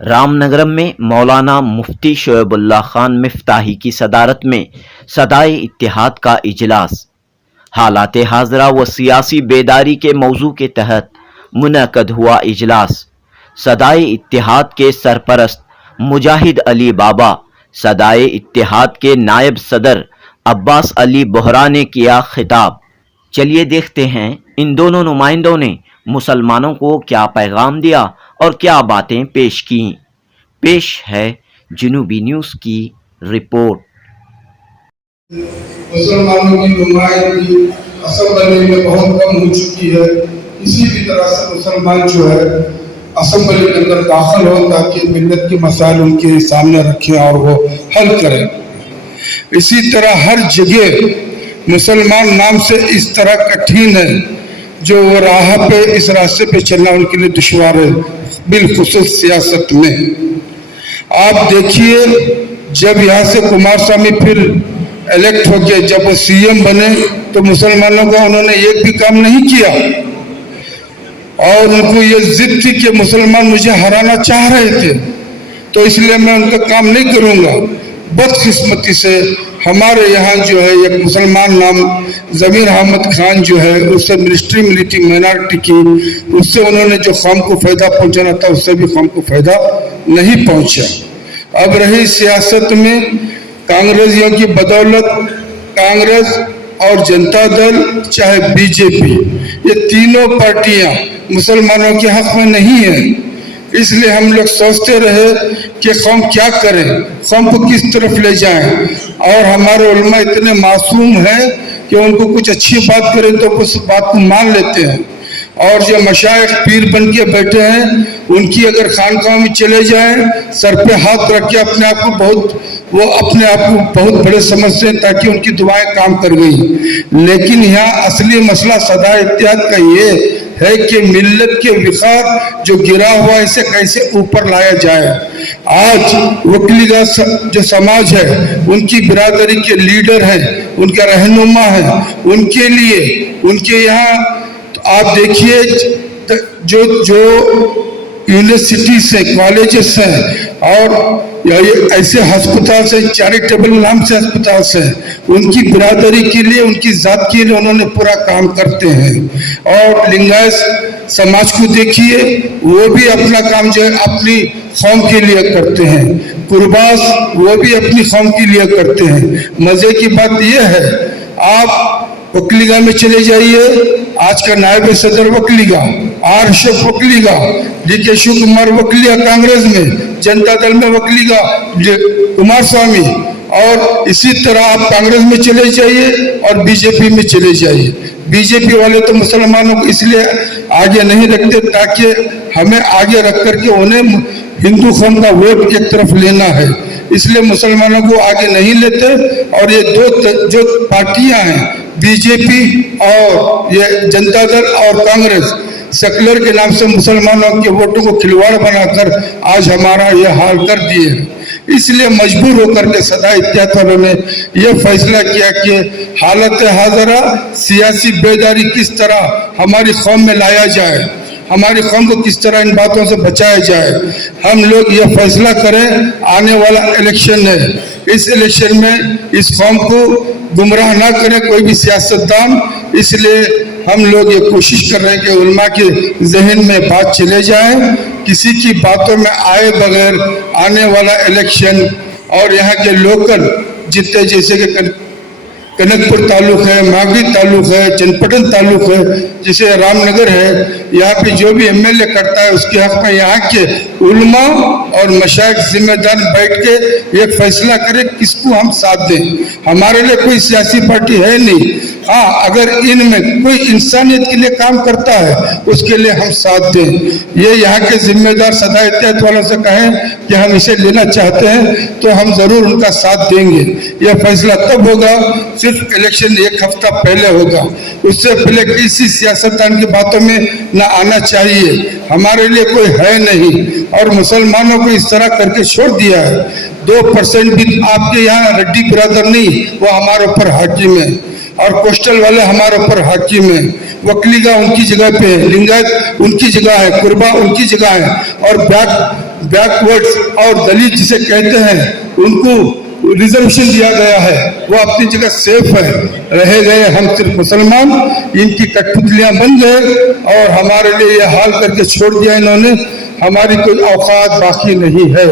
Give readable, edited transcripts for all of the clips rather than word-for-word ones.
رام نگرم میں مولانا مفتی شعیب اللہ خان مفتاحی کی صدارت میں صدائے اتحاد کا اجلاس حالات حاضرہ و سیاسی بیداری کے موضوع کے تحت منعقد ہوا اجلاس۔ صدائے اتحاد کے سرپرست مجاہد علی بابا، صدائے اتحاد کے نائب صدر عباس علی بہرا نے کیا خطاب۔ چلیے دیکھتے ہیں ان دونوں نمائندوں نے مسلمانوں کو کیا پیغام دیا اور کیا باتیں پیش کیں۔ پیش ہے جنوبی نیوز کی رپورٹ۔ مسلمانوں کی نمائندگی اسمبلی میں بہت کم ہو چکی ہے، اسی بھی طرح سے مسلمان جو ہے اسمبلی کے اندر داخل ہو تاکہ ملت کے مسائل ان کے سامنے رکھیں اور وہ حل کریں۔ اسی طرح ہر جگہ مسلمان نام سے اس طرح کٹھین ہے جو وہ راہ پہ اس راستے پہ چلنا ان کے لیے دشوار ہے، بالخصوص سیاست میں۔ آپ دیکھیے جب یہاں سے کمار سوامی پھر الیکٹ ہو گئے، جب وہ سی ایم بنے تو مسلمانوں کا انہوں نے ایک بھی کام نہیں کیا، اور ان کو یہ ضد تھی کہ مسلمان مجھے ہرانا چاہ رہے تھے تو اس لیے میں ان کا کام نہیں کروں گا۔ بدقسمتی سے ہمارے یہاں جو ہے ایک مسلمان نام ضمیر احمد خان جو ہے اس سے منسٹری ملی تھی مائنارٹی کی، اس سے انہوں نے جو قوم کو فائدہ پہنچانا تھا اس سے بھی قوم کو فائدہ نہیں پہنچا۔ اب رہی سیاست میں کانگریسیوں کی بدولت، کانگریس اور جنتا دل چاہے بی جے پی، یہ تینوں پارٹیاں مسلمانوں کے حق میں نہیں ہیں۔ اس لیے ہم لوگ سوچتے رہے کہ قوم کیا کرے، قوم کو کس طرف لے جائیں، اور ہمارے علماء اتنے معصوم ہیں کہ ان کو کچھ اچھی بات کریں تو اس بات کو مان لیتے ہیں، اور جو مشائخ پیر بن کے بیٹھے ہیں ان کی اگر خانقاہ میں چلے جائیں سر پہ ہاتھ رکھ کے اپنے آپ کو بہت بڑے سمجھتے ہیں تاکہ ان کی دعائیں کام کر گئی۔ لیکن یہاں اصلی مسئلہ صدائے اتحاد کا یہ ہے کہ ملت کے وقار جو گرا ہوا ہے اسے کیسے اوپر لایا جائے۔ آج وکلیگا جو سماج ہے ان کی برادری کے لیڈر ہیں، ان کے رہنما ہیں، ان کے لیے ان کے یہاں آپ دیکھیے جو یونیورسٹی سے کالجز ہیں اور ایسے ہسپتال سے چیریٹیبل نام سے ہسپتال سے ان کی برادری کے لیے ان کی ذات کے لیے انہوں نے پورا کام کرتے ہیں۔ اور لنگایت سماج کو دیکھیے وہ بھی اپنا کام جو ہے اپنی قوم کے لیے کرتے ہیں، قرباس وہ بھی اپنی قوم کے لیے کرتے ہیں۔ مزے کی بات یہ ہے آپ وکلیگا میں چلے جائیے، آج کا نائب صدر وکلیگا، آر اشوک وکلیگا، ڈی کے شیو کمار وکلیگا کانگریس میں، جنتا دل میں وکلیگا کمار سوامی، اور اسی طرح آپ کانگریس میں چلے جائیے اور بی جے پی میں چلے جائیے۔ بی جے پی والے تو مسلمانوں کو اس لیے آگے نہیں رکھتے تاکہ ہمیں آگے رکھ کر کے انہیں ہندو قوم کا ووٹ ایک طرف لینا ہے، اس لیے مسلمانوں کو آگے نہیں لیتے۔ اور یہ دو جو پارٹیاں ہیں بی جے پی اور یہ جنتا دل اور کانگریس، سیکولر کے نام سے مسلمانوں کے ووٹوں کو کھلواڑ بنا کر آج ہمارا یہ حال کر دیے۔ اس لیے مجبور ہو کر کے صدائے اتحاد والوں نے یہ فیصلہ کیا کہ حالت حاضرہ سیاسی بیداری کس طرح ہماری قوم میں لایا جائے، ہماری قوم کو کس طرح ان باتوں سے بچایا جائے۔ ہم لوگ یہ فیصلہ کریں، آنے والا الیکشن ہے، اس الیکشن میں اس قوم کو گمراہ نہ کریں کوئی بھی سیاستدان، اس لیے ہم لوگ یہ کوشش کر رہے ہیں کہ علماء کے ذہن میں بات چلے جائیں، کسی کی باتوں میں آئے بغیر آنے والا الیکشن اور یہاں کے لوکل جتنے جیسے کہ کنک پور تعلق ہے، ماگی تعلق ہے، چنپٹن تعلق ہے، جیسے رام نگر ہے، یہاں پہ جو بھی ایم ایل اے کرتا ہے اس کے حق میں یہاں کے علماء اور مشائخ ذمہ دار بیٹھ کے ایک فیصلہ کریں کس کو ہم ساتھ دیں۔ ہمارے لیے کوئی سیاسی پارٹی ہے نہیں، ہاں اگر ان میں کوئی انسانیت کے لیے کام کرتا ہے اس کے لیے ہم ساتھ دیں۔ یہ یہاں کے ذمہ دار صدائے اتحاد والوں سے کہیں کہ ہم اسے لینا چاہتے ہیں تو ہم ضرور ان کا ساتھ دیں گے۔ یہ فیصلہ تب ہوگا صرف الیکشن ایک ہفتہ پہلے ہوگا، اس سے پہلے کسی سیاستدان کی باتوں میں نہ آنا چاہیے۔ ہمارے لیے کوئی ہے نہیں، اور مسلمانوں کو اس طرح کر کے چھوڑ دیا ہے۔ 2% بھی آپ کے یہاں ریڈی برادر نہیں، وہ ہمارے اوپر حاکم ہے، اور کوسٹل والے ہمارے اوپر حاکم ہیں۔ وکلیگا ان کی جگہ پہ ہے، لنگایت ان کی جگہ ہے، قربا ان کی جگہ ہے، اور बैकवर्ड्स और दलित जिसे कहते हैं उनको रिजर्वेशन दिया गया है, वो अपनी जगह सेफ है। रह गए हम सिर्फ मुसलमान, इनकी कठपुतलियां बन गए और हमारे लिए ये हाल करके छोड़ दिया इन्होंने। हमारी कोई औकात बाकी नहीं है।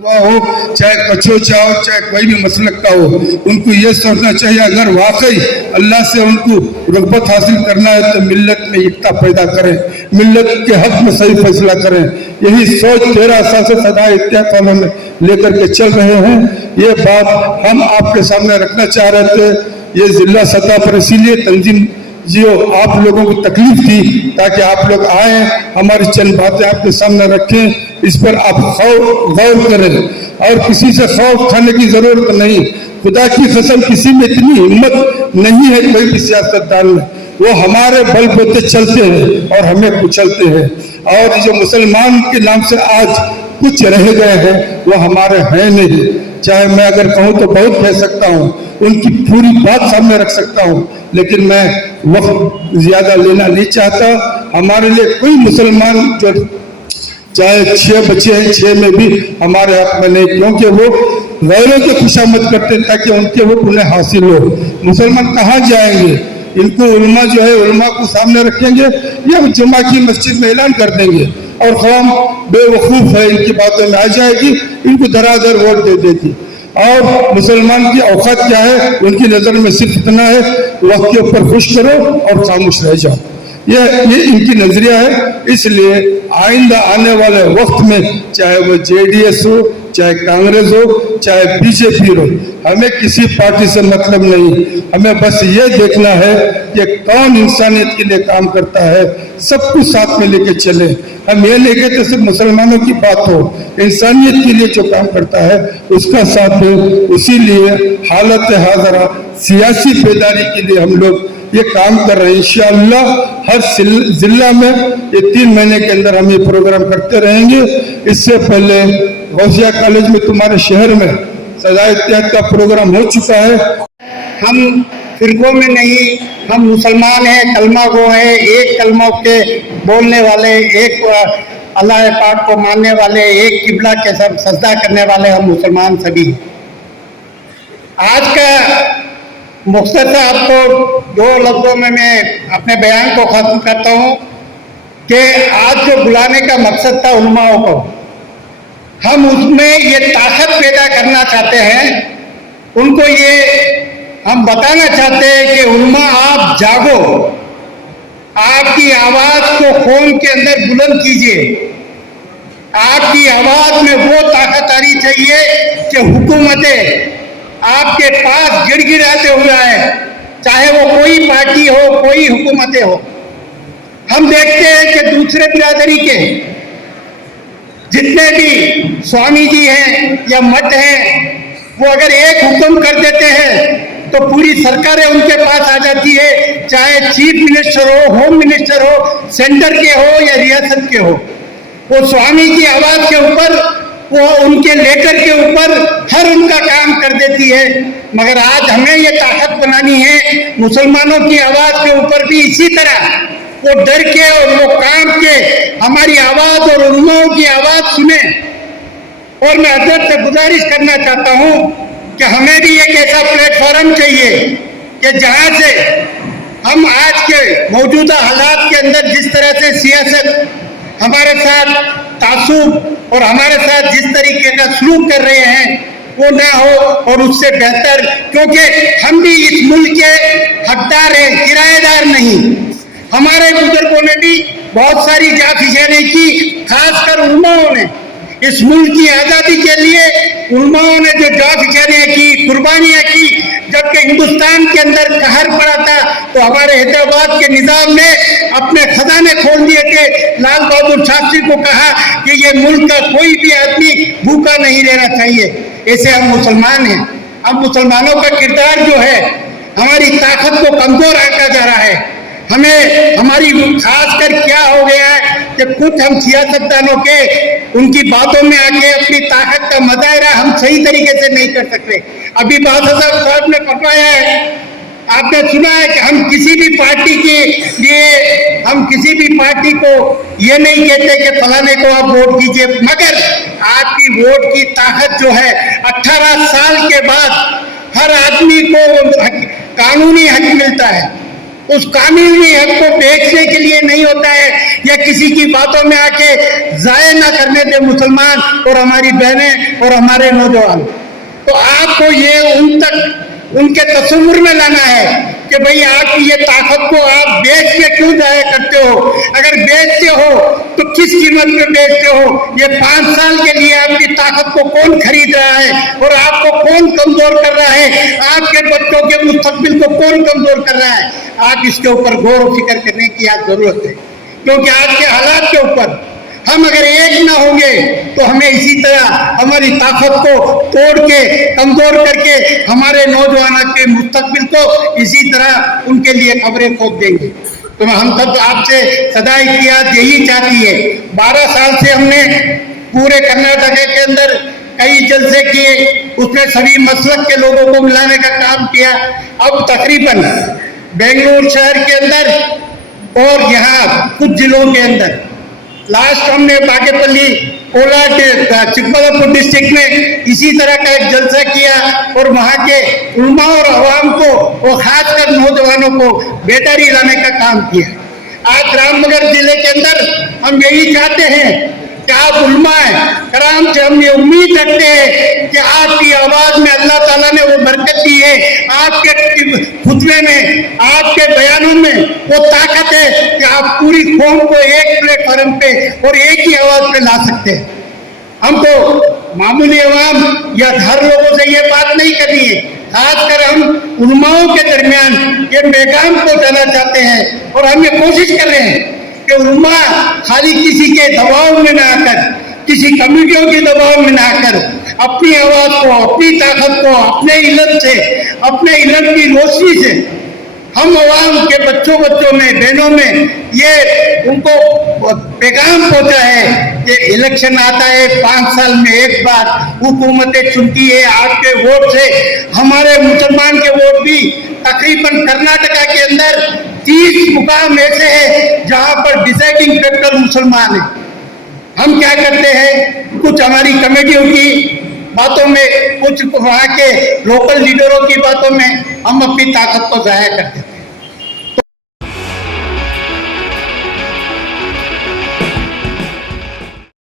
हो चाहे कचोचा हो, चाहे कोई भी मसलक का हो, उनको ये सोचना चाहिए अगर वाकई अल्लाह से उनको रग़बत हासिल करना है तो मिल्लत में एकता पैदा करें, मिल्लत के हक में सही फैसला करें। यही सोच 13 साल से सदा इत्तेहाद वालों में लेकर के चल रहे हैं। ये बात हम आपके सामने रखना चाह रहे थे। ये जिला सतह पर इसीलिए तंजीम जियो आप लोगों को तकलीफ थी ताकि आप लोग आए, हमारी चंद बातें आपके सामने रखें, इस पर आप गौर करें और किसी से खौफ खाने की जरूरत नहीं। खुदा की कसम किसी में इतनी हिम्मत नहीं है कोई भी सियासतदान में, वो हमारे बल बूते चलते हैं और हमें कुचलते हैं। और जो मुसलमान के नाम से आज कुछ रह गए हैं वो हमारे हैं नहीं। चाहे मैं अगर कहूँ तो बहुत कह सकता हूँ, उनकी पूरी बात सामने रख सकता हूँ, लेकिन मैं वक्त ज्यादा लेना नहीं चाहता। हमारे लिए कोई मुसलमान जो चाहे 6 बच्चे हैं, 6 में भी हमारे हक में नहीं, क्योंकि वो गैरों की खुशामद करते हैं ताकि उनके वो उन्हें हासिल हो। मुसलमान कहाँ जाएंगे? इनको उलमा जो है उलमा को सामने रखेंगे या जुमा की मस्जिद में ऐलान कर देंगे और कौम बेवकूफ़ है, इनकी बातों में आ जाएगी, इनको धराधर वोट दे देगी। और मुसलमान की औकात क्या है? उनकी नज़र में सिर्फ इतना है वक्त के ऊपर खुश करो और खामोश रह जाओ। ये इनकी नजरिया है। इसलिए आइंदा आने वाले वक्त में चाहे वो जेडीएस हो, चाहे कांग्रेस हो, चाहे बीजेपी हो, हमें किसी पार्टी से मतलब नहीं। हमें बस ये देखना है कि कौन इंसानियत के लिए काम करता है, सब कुछ साथ में लेके चले। हम ये नहीं कहते सिर्फ मुसलमानों की बात हो, इंसानियत के लिए जो काम करता है उसका साथ हो। इसीलिए हालत हाज़रा सियासी बेदारी के लिए हम लोग ये काम कर रहे हैं। इंशाअल्लाह हर जिला में ये 3 महीने के अंदर हम ये प्रोग्राम करते रहेंगे। इससे पहले गौसिया कॉलेज में तुम्हारे शहर में सदाए इत्तेहाद का प्रोग्राम हो चुका है। हम फिरकों में नहीं, हम मुसलमान हैं, कलमा गो हैं, एक कलमा के बोलने वाले, एक अल्लाह पाक को मानने वाले, एक किबला के सब सजदा करने वाले हम मुसलमान सभी। आज का मुख्तसर आपको 2 लफ्ज़ों में मैं अपने बयान को ख़त्म करता हूँ कि आज जो बुलाने का मकसद था उलमाओं को, हम उसमें ये ताकत पैदा करना चाहते हैं। उनको ये हम बताना चाहते हैं कि उलमा आप जागो, आपकी आवाज़ को कौम के अंदर बुलंद कीजिए। आपकी आवाज़ में वो ताकत आनी चाहिए कि हुकूमतें आपके पास गिड़गिड़ाते हुए आए, चाहे वो कोई पार्टी हो, कोई हुकूमतें हो। हम देखते हैं कि दूसरे बिरादरी के जितने भी स्वामी जी हैं या मठ हैं, वो अगर एक हुक्म कर देते हैं तो पूरी सरकारें उनके पास आ जाती है, चाहे चीफ मिनिस्टर हो, होम मिनिस्टर हो, सेंटर के हो या रियासत के हो। वो स्वामी की आवाज़ के ऊपर, वो उनके लेटर के ऊपर हर उनका काम कर देती है। मगर आज हमें ये ताकत बनानी है, मुसलमानों की आवाज़ के ऊपर भी इसी तरह वो डर के और वो काम के हमारी आवाज़ और उलमाओं की आवाज़ सुने। और मैं हजरत से गुजारिश करना चाहता हूँ कि हमें भी एक ऐसा प्लेटफॉर्म चाहिए कि जहाँ से हम आज के मौजूदा हालात के अंदर जिस तरह से सियासत हमारे साथ तासुब और हमारे साथ जिस तरीके का सलूक कर रहे हैं वो ना हो, और उससे बेहतर, क्योंकि हम भी इस मुल्क के हकदार हैं, किराएदार नहीं। हमारे बुजुर्गों ने भी बहुत सारी जाफिशानी की, खासकर उलमाओं ने इस मुल्क की आज़ादी के लिए उलमाओं ने जो जाफिशानियाँ की, कुर्बानियाँ की। जबकि हिंदुस्तान के अंदर कहर पड़ा था तो हमारे हैदराबाद के निज़ाम ने अपने खजाने खोल दिए थे। लाल बहादुर शास्त्री को कहा कि ये मुल्क का कोई भी आदमी भूखा नहीं रहना चाहिए। ऐसे हम मुसलमान हैं। अब मुसलमानों का किरदार जो है, हमारी ताकत को कमजोर आका जा रहा है। हमें हमारी खासकर क्या हो गया है कि कुछ हम सियासतदानों के उनकी बातों में आके अपनी ताकत का मजाहिरा हम सही तरीके से नहीं कर सकते। अभी बादशाह साहब ने फरमाया है आपने सुना है कि हम किसी भी पार्टी के लिए, हम किसी भी पार्टी को ये नहीं कहते कि फलाने को आप वोट कीजिए, मगर आपकी वोट की ताकत जो है 18 साल के बाद हर आदमी को कानूनी हक मिलता है। उस कानूनी हक को बेचने के लिए नहीं होता है या किसी की बातों में आके जाया ना करने दे मुसलमान और हमारी बहनें और हमारे नौजवान। तो आपको ये उन तक उनके तस्वुर में लाना है कि भाई आपकी ये ताकत को आप बेच के क्यों जाया करते हो। अगर बेचते हो तो किस कीमत पे बेचते हो। ये 5 साल के लिए आपकी ताकत को कौन खरीद रहा है और आपको कौन कमजोर कर रहा है, आपके बच्चों के मुस्तकबिल को कौन कमजोर कर रहा है। आप इसके ऊपर गौर व फिक्र करने की आज जरूरत है, क्योंकि आज के हालात के ऊपर हम अगर एक ना होंगे तो हमें इसी तरह हमारी ताकत को तोड़ के कमजोर करके हमारे नौजवानों के मुस्तकबिल को इसी तरह उनके लिए खबरें खोद देंगे। तो हम सब आपसे सदा इतिहास यही चाहती है। 12 साल से हमने पूरे कर्नाटक के अंदर कई जलसे किए, उसमें सभी मसलक के लोगों को मिलाने का काम किया। अब तकरीबन बेंगलुरु शहर के अंदर और यहाँ कुछ जिलों के अंदर, लास्ट हमने बागेपल्ली कोलार चिकबल्लापुर डिस्ट्रिक्ट में इसी तरह का एक जलसा किया और वहाँ के उलमा और अवाम को और खासकर नौजवानों को बेदारी लाने का काम किया। आज रामनगर जिले के अंदर हम यही चाहते हैं कि आप उलमा कराम से हम ये उम्मीद रखते हैं कि आपकी आवाज में अल्लाह ताला ने वो बरकत दी है, आपके खुतबे में, आपके बयानों में वो ताकत है कि आप पूरी कौम को एक प्लेटफॉर्म पे और एक ही आवाज पे ला सकते हैं। हमको मामूली अवाम या हर लोगों से ये बात नहीं करनी है, खासकर हम उलमाओं के दरमियान ये पैगाम पहुंचाना चाहते हैं और हम ये कोशिश कर रहे हैं कि उलमा खाली किसी के दबाव में ना आकर, किसी कमेटियों के दबाव में ना आकर अपनी आवाज को, अपनी ताकत को, अपने इल्म से, अपने इल्म की रोशनी से हम अवाम के बच्चों में, बहनों में ये उनको पैगाम पहुंचा है कि इलेक्शन आता है, 5 साल में एक बार हुकूमतें चुनती है आपके वोट से। हमारे मुसलमान के वोट भी तकरीबन कर्नाटका के अंदर 30 मुकाम ऐसे है जहां पर डिसाइडिंग फैक्टर मुसलमान है। हम क्या करते हैं, कुछ हमारी कमेटियों की बातों में, कुछ वहाँ के लोकल लीडरों की बातों में हम अपनी ताकत को जाया करते हैं।